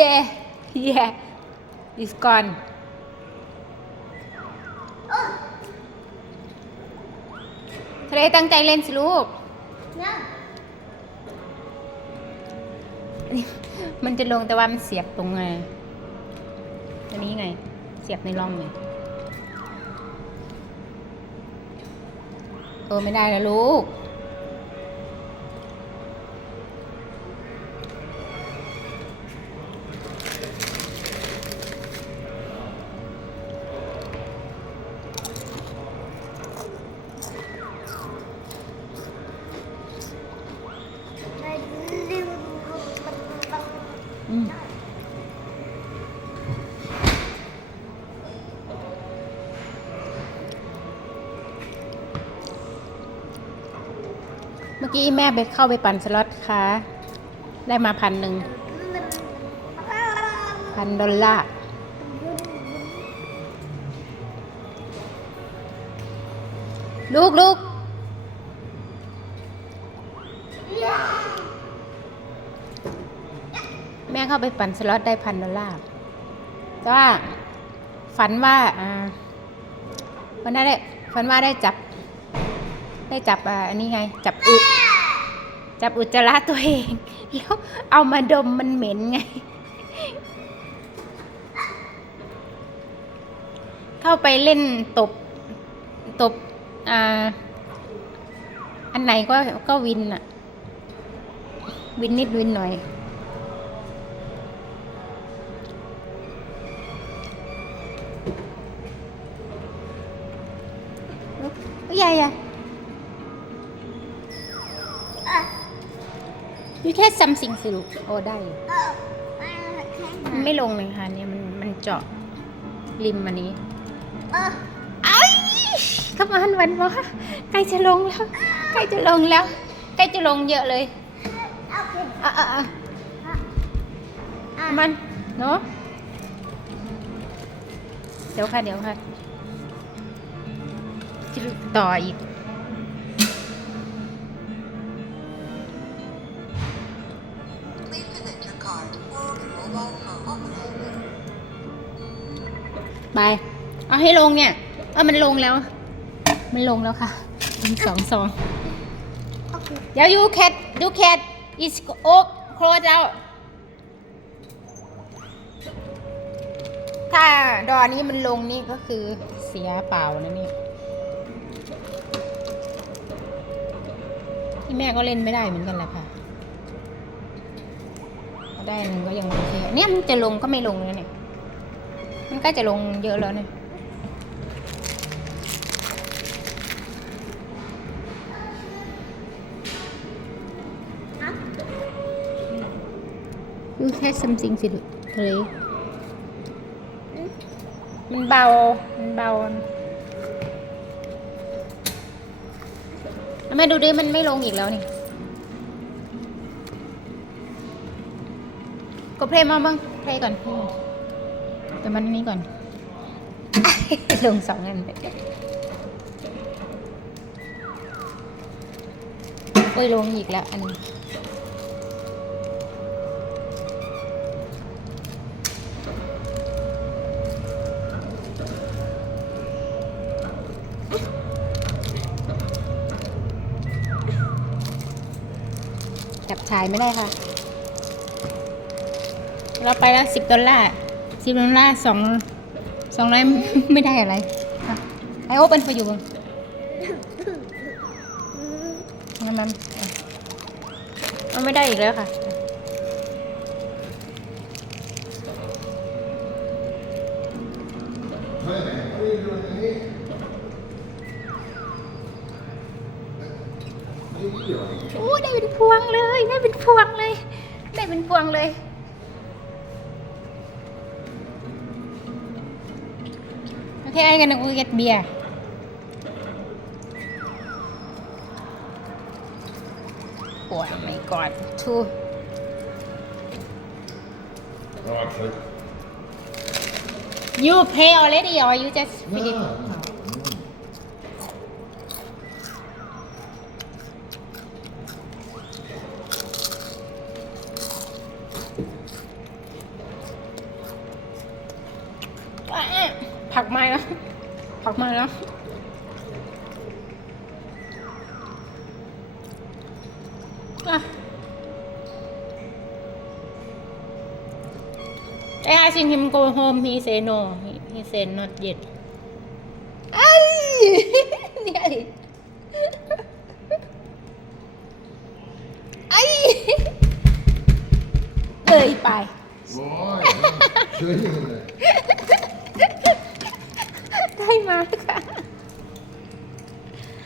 yeah yeah it's gone ทะเลตั้งใจเล่นสิลูก มันจะลงแต่ว่ามันเสียบตรงไงอันนี้ไง เสียบในร่องไงเออไม่ได้นะลูก กี้แม่ไปเข้าไปปั่นสล็อตค่ะ ได้มาพันหนึ่งพันดอลลาร์ลูกลูกแม่เข้าไปปั่นสล็อตได้พันดอลลาร์แต่ว่าฝันว่าอ่าวันนั้นได้ฝันว่าได้จับ ได้จับอ่าอันนี้ไง จับอึ จับอุจจาระตัวเองแล้วเอามาดมมันเหม็นไง เข้าไปเล่นตบตบอ่าอันไหนก็ก็วินอะวินนิดวินหน่อย you can something สิลูกโอ้ได้อยู่มันไม่ลงเลยค่ะเนี่ยมันมันเจาะริมอันนี้ไอ้ขมันวันวะใกล้จะลงแล้ว ใกล้จะลงแล้ว ใกล้จะลงเยอะเลยอะอะอะมันเนาะเดี๋ยวค่ะ เดี๋ยวค่ะจะต่ออีก ไป เอาให้ลงเนี่ย เออมันลงแล้ว มันลงแล้วค่ะหนึ่งสองสองเดี๋ยวยูแคทยูแคท is up close out ถ้าดอนี้มันลงนี่ก็คือเสียเปล่านะนี่ที่แม่ก็เล่นไม่ได้เหมือนกันแหละค่ะได้หนึ่งก็ยังโอเคเนี่ยมันจะลงก็ไม่ลงแล้วเนี่ย มันก็จะลงเยอะแล้วเนี่ยดูแค่ซัมซิงสิลูกทะเลมันเบา มันเบาแล้วแม่ดูดิ มันไม่ลงอีกแล้วนี่ก็เพลงมาบ้างเพลงก่อนเพลงก่อน แต่มันนี่ก่อน ลงสองอันโอ้ยลงอีกแล้วอันนี้จับชายไม่ได้ค่ะ เราไปแล้วสิบดอลลาร์ สิบดอลลาร์สองสองร้อยไม่ได้อะไรไอโอเป็นฟอยู่บ้างงั้นมันมันไม่ได้อีกแล้วค่ะ โอ้ ได้เป็นพวงเลย ได้เป็นพวงเลย ได้เป็นพวงเลย โอเคไอ้กันนะกูเก็ตเบียร์โอ้ยไม่กอดทู Okay. you pay already or you just finish No. ผักไหม้แล้วผักไหม้แล้วอะ I asked him go home he say no he, he said not yet ไอ้เนี่ยดิไอ้เอ้ยไป Boy, schön. ได้มาค่ะ